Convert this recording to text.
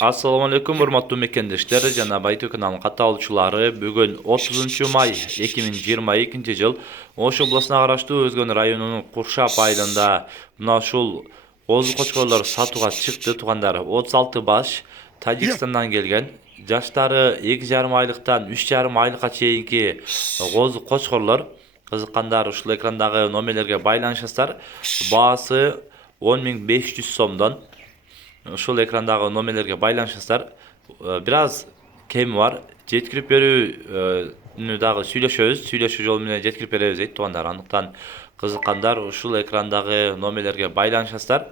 Assalamu alaikum урматтуу мекендештер жана Байту каналынын катталуучулары. Бүгүн 30 май 2022 жыл Ош областына караштуу Өзгөн районунун Куршап айылында мына ушул козу кочкорлор сатууга чыкты. Туугандар 36 баш Тажикстандан келген. Жаштары 2,5 айлыктан 3,5 айлыкка чейинки козу кочкорлор. Кызыккандар ушул экрандагы номерлерге байланышасыздар. Баасы 10.500 сомдон. Ушул экрандагы номерлерге байланышасыздар. Бир аз кем бар. Жеткирип берүүнү дагы сүйлөшүү жолу менен жеткирип беребиз дейт туугандар. Андыктан кызыккандар ушул экрандагы номерлерге байланышасыздар.